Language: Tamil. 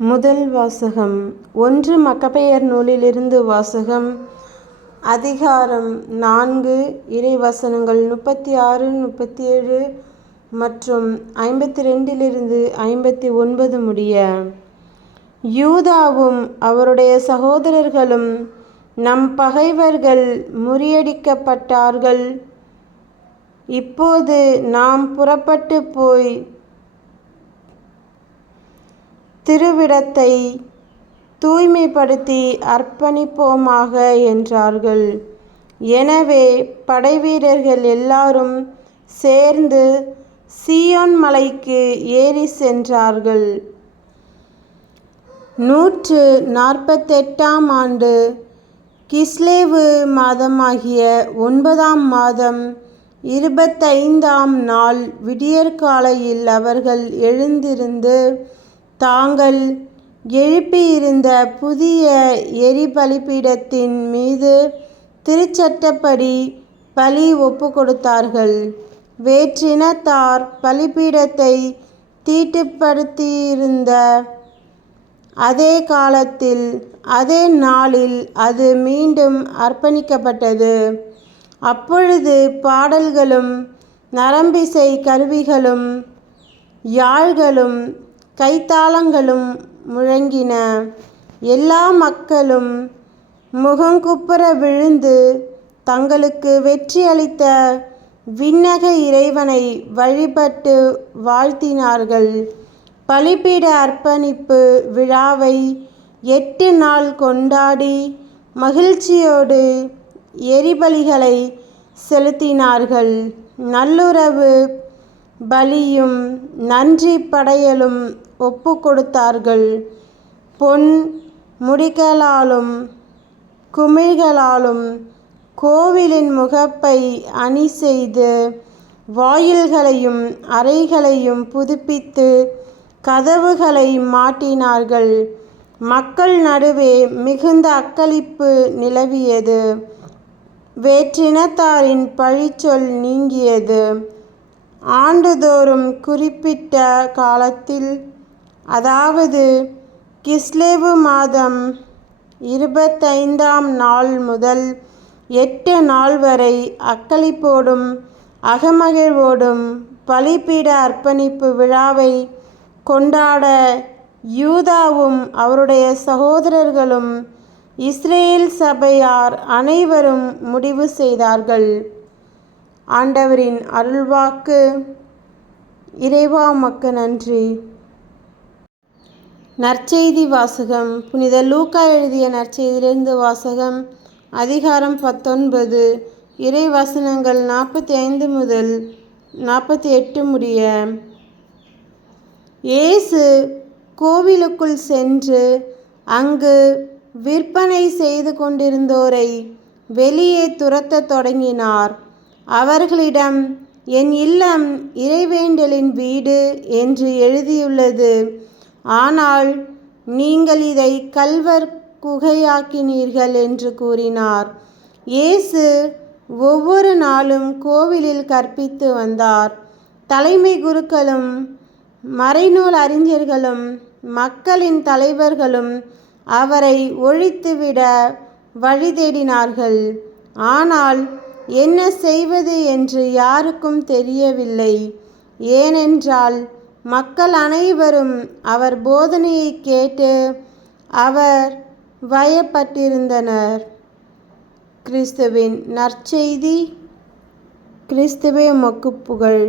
முதல் வாசகம். 1 மக்கபேயர் நூலிலிருந்து வாசகம். அதிகாரம் 4, இறைவசனங்கள் 36, 37 மற்றும் 52 59 முடிய. யூதாவும் அவருடைய சகோதரர்களும் நம் பகைவர்கள் முறியடிக்கப்பட்டார்கள். இப்போது நாம் புறப்பட்டு போய் திருவிடத்தை தூய்மைப்படுத்தி அர்ப்பணிப்போமாக என்றார்கள். எனவே படைவீரர்கள் எல்லாரும் சேர்ந்து சீயோன் மலைக்கு ஏறி சென்றார்கள். 148ஆம் ஆண்டு கிஸ்லேவு மாதமாகிய 9ஆம் மாதம் 25ஆம் நாள் விடியற்காலையில் அவர்கள் எழுந்திருந்து தாங்கள் எழுப்பியிருந்த புதிய எரிபலிபீடத்தின் மீது திருச்சட்டப்படி பலி ஒப்புக்கொடுத்தார்கள். வேற்றினத்தார் பலிபீடத்தை தீட்டுப்படுத்தியிருந்த அதே காலத்தில் அதே நாளில் அது மீண்டும் அர்ப்பணிக்கப்பட்டது. அப்பொழுது பாடல்களும் நரம்பிசை கருவிகளும் யாழ்களும் கைத்தாளங்களும் முழங்கின. எல்லா மக்களும் முகங்குப்புற விழுந்து தங்களுக்கு வெற்றி அளித்த விண்ணக இறைவனை வழிபட்டு வாழ்த்தினார்கள். பலிபீட அர்ப்பணிப்பு விழாவை 8 நாள் கொண்டாடி மகிழ்ச்சியோடு எரிபலிகளை செலுத்தினார்கள். நல்லுறவு பலியும் நன்றி படையலும் ஒப்பு கொடுத்தார்கள். பொன் முடிகளாலும் குமிழ்களாலும் கோவிலின் முகப்பை அணி செய்து வாயில்களையும் அறைகளையும் புதுப்பித்து கதவுகளை மாட்டினார்கள். மக்கள் நடுவே மிகுந்த அக்களிப்பு நிலவியது. வேற்றினத்தாரின் பழிச்சொல் நீங்கியது. ஆண்டுதோறும் குறிப்பிட்ட காலத்தில், அதாவது கிஸ்லேவு மாதம் 25ஆம் நாள் முதல் 8 நாள் வரை அக்களிப்போடும் அகமகிழ்வோடும் பலிபீட அர்ப்பணிப்பு விழாவை கொண்டாட யூதாவும் அவருடைய சகோதரர்களும் இஸ்ரேல் சபையார் அனைவரும் முடிவு செய்தார்கள். ஆண்டவரின் அருள்வாக்கு. இறைவா உமக்கு நன்றி. நற்செய்தி வாசகம். புனித லூக்கா எழுதிய நற்செய்தியிலிருந்து வாசகம். அதிகாரம் 19, இறைவசனங்கள் 45 முதல் 48 முடிய. இயேசு கோவிலுக்குள் சென்று அங்கு விற்பனை செய்து கொண்டிருந்தோரை வெளியே துரத்தத் தொடங்கினார். அவர்களிடம், என் இல்லம் இறைவேண்டலின் வீடு என்று எழுதியுள்ளது. ஆனால் நீங்கள் இதை கள்வர் குகையாக்கினீர்கள் என்று கூறினார். இயேசு ஒவ்வொரு நாளும் கோவிலில் கற்பித்து வந்தார். தலைமை குருக்களும் மறைநூல் அறிஞர்களும் மக்களின் தலைவர்களும் அவரை ஒழித்துவிட வழி தேடினார்கள். ஆனால் என்ன செய்வது என்று யாருக்கும் தெரியவில்லை. ஏனென்றால் மக்கள் அனைவரும் அவர் போதனையை கேட்டு அவர் வயப்பட்டிருந்தனர். கிறிஸ்துவின் நற்செய்தி. கிறிஸ்துவே உமக்கு புகழ்.